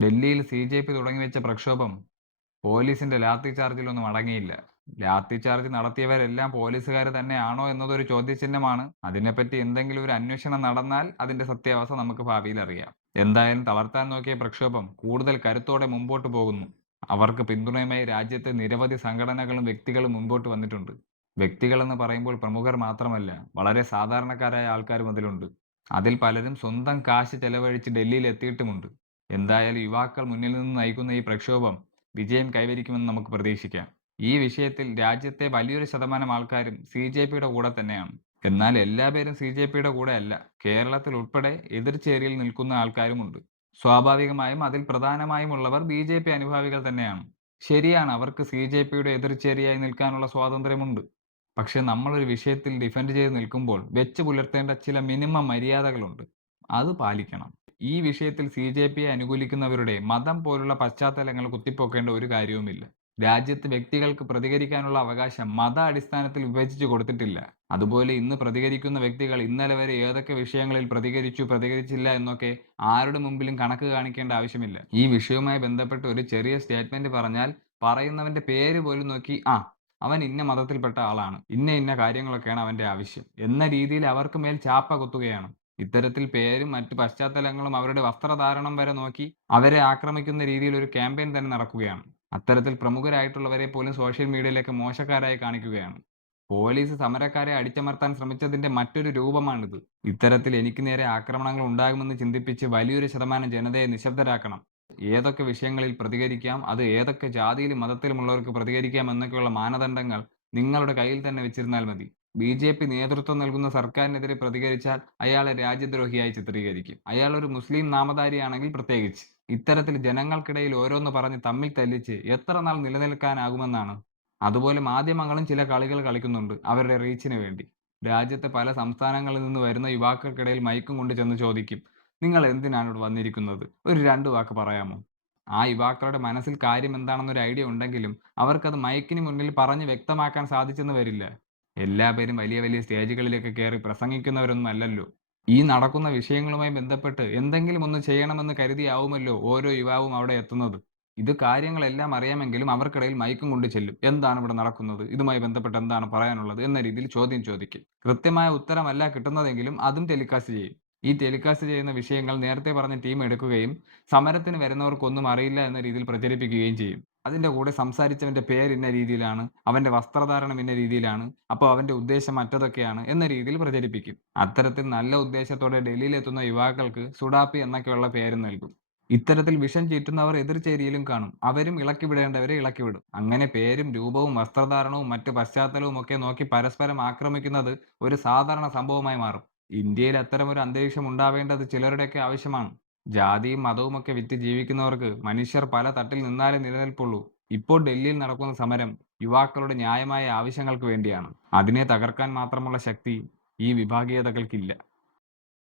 ഡൽഹിയിൽ CJP തുടങ്ങിവെച്ച പ്രക്ഷോഭം പോലീസിന്റെ ലാത്തി ചാർജിലൊന്നും അടങ്ങിയില്ല. ലാത്തി ചാർജ് നടത്തിയവരെല്ലാം പോലീസുകാർ തന്നെയാണോ എന്നതൊരു ചോദ്യചിഹ്നമാണ്. അതിനെപ്പറ്റി എന്തെങ്കിലും ഒരു അന്വേഷണം നടന്നാൽ അതിന്റെ സത്യാവസ്ഥ നമുക്ക് ഭാവിയിൽ അറിയാം. എന്തായാലും തളർത്താൻ നോക്കിയ പ്രക്ഷോഭം കൂടുതൽ കരുത്തോടെ മുമ്പോട്ട് പോകുന്നു. അവർക്ക് പിന്തുണയുമായി രാജ്യത്തെ നിരവധി സംഘടനകളും വ്യക്തികളും മുമ്പോട്ട് വന്നിട്ടുണ്ട്. വ്യക്തികളെന്ന് പറയുമ്പോൾ പ്രമുഖർ മാത്രമല്ല, വളരെ സാധാരണക്കാരായ ആൾക്കാരും അതിലുണ്ട്. അതിൽ പലരും സ്വന്തം കാശ് ചെലവഴിച്ച് ഡൽഹിയിൽ എത്തിയിട്ടുമുണ്ട്. എന്തായാലും യുവാക്കൾ മുന്നിൽ നിന്ന് നയിക്കുന്ന ഈ പ്രക്ഷോഭം വിജയം കൈവരിക്കുമെന്ന് നമുക്ക് പ്രതീക്ഷിക്കാം. ഈ വിഷയത്തിൽ രാജ്യത്തെ വലിയൊരു ശതമാനം ആൾക്കാരും CJPയുടെ കൂടെ തന്നെയാണ്. എന്നാൽ എല്ലാ പേരും CJPയുടെ കൂടെ അല്ല. കേരളത്തിൽ ഉൾപ്പെടെ എതിർചേരിയിൽ നിൽക്കുന്ന ആൾക്കാരുമുണ്ട്. സ്വാഭാവികമായും അതിൽ പ്രധാനമായും ഉള്ളവർ BJP അനുഭാവികൾ തന്നെയാണ്. ശരിയാണ്, അവർക്ക് CJPയുടെ എതിർചേരിയായി നിൽക്കാനുള്ള സ്വാതന്ത്ര്യമുണ്ട്. പക്ഷേ നമ്മളൊരു വിഷയത്തിൽ ഡിഫെൻഡ് ചെയ്ത് നിൽക്കുമ്പോൾ വെച്ച് പുലർത്തേണ്ട ചില മിനിമം മര്യാദകളുണ്ട്. അത് പാലിക്കണം. ഈ വിഷയത്തിൽ CJPയെ അനുകൂലിക്കുന്നവരുടെ മതം പോലുള്ള പശ്ചാത്തലങ്ങൾ കുത്തിപ്പൊക്കേണ്ട ഒരു കാര്യവുമില്ല. രാജ്യത്ത് വ്യക്തികൾക്ക് പ്രതികരിക്കാനുള്ള അവകാശം മത അടിസ്ഥാനത്തിൽ വിഭജിച്ചു കൊടുത്തിട്ടില്ല. അതുപോലെ ഇന്ന് പ്രതികരിക്കുന്ന വ്യക്തികൾ ഇന്നലെ വരെ ഏതൊക്കെ വിഷയങ്ങളിൽ പ്രതികരിച്ചു, പ്രതികരിച്ചില്ല എന്നൊക്കെ ആരുടെ മുമ്പിലും കണക്ക് കാണിക്കേണ്ട ആവശ്യമില്ല. ഈ വിഷയവുമായി ബന്ധപ്പെട്ട് ഒരു ചെറിയ സ്റ്റേറ്റ്മെന്റ് പറഞ്ഞാൽ പറയുന്നവന്റെ പേര് പോലും നോക്കി അവൻ ഇന്ന മതത്തിൽപ്പെട്ട ആളാണ്, ഇന്ന കാര്യങ്ങളൊക്കെയാണ് അവന്റെ ആവശ്യം എന്ന രീതിയിൽ അവർക്ക് മേൽ ചാപ്പ കുത്തുകയാണ്. ഇത്തരത്തിൽ പേരും മറ്റ് പശ്ചാത്തലങ്ങളും അവരുടെ വസ്ത്രധാരണം വരെ നോക്കി അവരെ ആക്രമിക്കുന്ന രീതിയിൽ ഒരു ക്യാമ്പയിൻ തന്നെ നടക്കുകയാണ്. അത്തരത്തിൽ പ്രമുഖരായിട്ടുള്ളവരെ പോലും സോഷ്യൽ മീഡിയയിലേക്ക് മോശക്കാരായി കാണിക്കുകയാണ്. പോലീസ് സമരക്കാരെ അടിച്ചമർത്താൻ ശ്രമിച്ചതിന്റെ മറ്റൊരു രൂപമാണിത്. ഇത്തരത്തിൽ എനിക്ക് നേരെ ആക്രമണങ്ങൾ ഉണ്ടാകുമെന്ന് ചിന്തിപ്പിച്ച് വലിയൊരു ശതമാനം ജനതയെ നിശബ്ദരാക്കണം. ഏതൊക്കെ വിഷയങ്ങളിൽ പ്രതികരിക്കാം, അത് ഏതൊക്കെ ജാതിയിലും മതത്തിലുമുള്ളവർക്ക് പ്രതികരിക്കാം എന്നൊക്കെയുള്ള മാനദണ്ഡങ്ങൾ നിങ്ങളുടെ കയ്യിൽ തന്നെ വെച്ചിരുന്നാൽ മതി. BJP നേതൃത്വം നൽകുന്ന സർക്കാരിനെതിരെ പ്രതികരിച്ചാൽ അയാളെ രാജ്യദ്രോഹിയായി ചിത്രീകരിക്കും. അയാൾ ഒരു മുസ്ലിം നാമധാരിയാണെങ്കിൽ പ്രത്യേകിച്ച്. ഇത്തരത്തിൽ ജനങ്ങൾക്കിടയിൽ ഓരോന്ന് പറഞ്ഞ് തമ്മിൽ തല്ലിച്ച് എത്ര നാൾ നിലനിൽക്കാനാകുമെന്നാണ്. അതുപോലെ മാധ്യമങ്ങളും ചില കളികൾ കളിക്കുന്നുണ്ട് അവരുടെ റീച്ചിന് വേണ്ടി. രാജ്യത്തെ പല സംസ്ഥാനങ്ങളിൽ നിന്ന് വരുന്ന യുവാക്കൾക്കിടയിൽ മൈക്കും കൊണ്ട് ചെന്ന് ചോദിക്കും, നിങ്ങൾ എന്തിനാണ് ഇവിടെ വന്നിരിക്കുന്നത്, ഒരു 2 വാക്ക് പറയാമോ? ആ യുവാക്കളുടെ മനസ്സിൽ കാര്യം എന്താണെന്നൊരു ഐഡിയ ഉണ്ടെങ്കിലും അവർക്കത് മൈക്കിന് മുന്നിൽ പറഞ്ഞ് വ്യക്തമാക്കാൻ സാധിച്ചെന്ന് വരില്ല. എല്ലാവരും വലിയ വലിയ സ്റ്റേജുകളിലേക്ക് കയറി പ്രസംഗിക്കുന്നവരൊന്നും അല്ലല്ലോ. ഈ നടക്കുന്ന വിഷയങ്ങളുമായി ബന്ധപ്പെട്ട് എന്തെങ്കിലും ഒന്ന് ചെയ്യണമെന്ന് കരുതിയാവുമല്ലോ ഓരോ യുവാവും അവിടെ എത്തുന്നത്. ഇത് കാര്യങ്ങളെല്ലാം അറിയാമെങ്കിലും അവർക്കിടയിൽ മൈക്കും കൊണ്ട് ചെല്ലും. എന്താണ് ഇവിടെ നടക്കുന്നത്, ഇതുമായി ബന്ധപ്പെട്ട് എന്താണ് പറയാനുള്ളത് എന്ന രീതിയിൽ ചോദ്യം ചോദിക്കും. കൃത്യമായ ഉത്തരമല്ല കിട്ടുന്നതെങ്കിലും അതും ടെലികാസ്റ്റ് ചെയ്യും. ഈ ടെലികാസ്റ്റ് ചെയ്യുന്ന വിഷയങ്ങൾ നേരത്തെ പറഞ്ഞ ടീം എടുക്കുകയും സമരത്തിന് വരുന്നവർക്കൊന്നും അറിയില്ല എന്ന രീതിയിൽ പ്രചരിപ്പിക്കുകയും ചെയ്യും. അതിന്റെ കൂടെ സംസാരിച്ചവന്റെ പേര് ഇന്ന രീതിയിലാണ്, അവന്റെ വസ്ത്രധാരണം ഇന്ന രീതിയിലാണ്, അപ്പോൾ അവന്റെ ഉദ്ദേശം മറ്റതൊക്കെയാണ് എന്ന രീതിയിൽ പ്രചരിപ്പിക്കും. അത്തരത്തിൽ നല്ല ഉദ്ദേശത്തോടെ ഡൽഹിയിലെത്തുന്ന യുവാക്കൾക്ക് സുഡാപ്പി എന്നൊക്കെയുള്ള പേര് നൽകും. ഇത്തരത്തിൽ വിഷം ചീറ്റുന്നവർ എതിർചേരിയിലും കാണും. അവരും ഇളക്കിവിടേണ്ടവരെ ഇളക്കിവിടും. അങ്ങനെ പേരും രൂപവും വസ്ത്രധാരണവും മറ്റ് പശ്ചാത്തലവും ഒക്കെ നോക്കി പരസ്പരം ആക്രമിക്കുന്നത് ഒരു സാധാരണ സംഭവമായി മാറും. ഇന്ത്യയിൽ അത്തരമൊരു അന്തരീക്ഷം ഉണ്ടാവേണ്ടത് ചിലരുടെയൊക്കെ ആവശ്യമാണ്. ജാതിയും മതവും ഒക്കെ വിറ്റ് ജീവിക്കുന്നവർക്ക് മനുഷ്യർ പല തട്ടിൽ നിന്നാലേ നിലനിൽപ്പുള്ളൂ. ഇപ്പോൾ ഡൽഹിയിൽ നടക്കുന്ന സമരം യുവാക്കളുടെ ന്യായമായ ആവശ്യങ്ങൾക്ക് വേണ്ടിയാണ്. അതിനെ തകർക്കാൻ മാത്രമുള്ള ശക്തി ഈ വിഭാഗീയതകൾക്കില്ല.